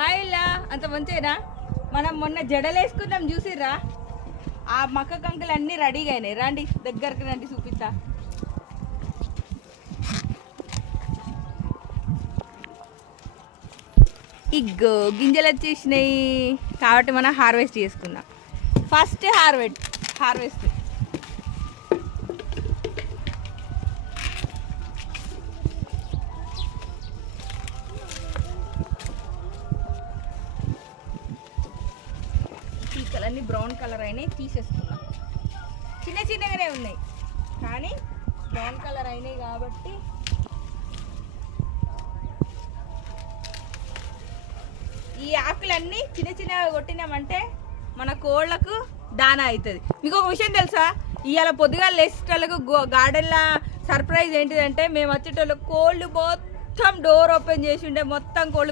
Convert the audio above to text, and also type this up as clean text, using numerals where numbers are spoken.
hi లా అంత మంచిగా మనం మొన్న జడలేసుకుందాం చూసిర్రా ఆ మక్క కంకులు అన్నీ రెడీగా అయినాయి రండి దగ్గరికి రండి చూపిస్తా ఇగ్గో గింజలు వచ్చేసినాయి కాబట్టి మనం హార్వెస్ట్ చేసుకుందాం ఫస్ట్ హార్వెస్ట్ పీకలన్నీ బ్రౌన్ కలర్ అయినాయి తీసేసుకున్నాం చిన్న చిన్నగానే ఉన్నాయి కానీ బ్రౌన్ కలర్ అయినాయి కాబట్టి ఈ ఆకులన్నీ చిన్న చిన్నగా కొట్టినామంటే మన కోళ్ళకు దానా అవుతుంది మీకు ఒక విషయం తెలుసా ఇవాళ పొద్దుగా లేచేటోళ్ళకు గార్డెన్లో సర్ప్రైజ్ ఏంటిదంటే మేము వచ్చేటోళ్ళకి కోళ్ళు మొత్తం డోర్ ఓపెన్ చేసి ఉండే మొత్తం కోళ్ళు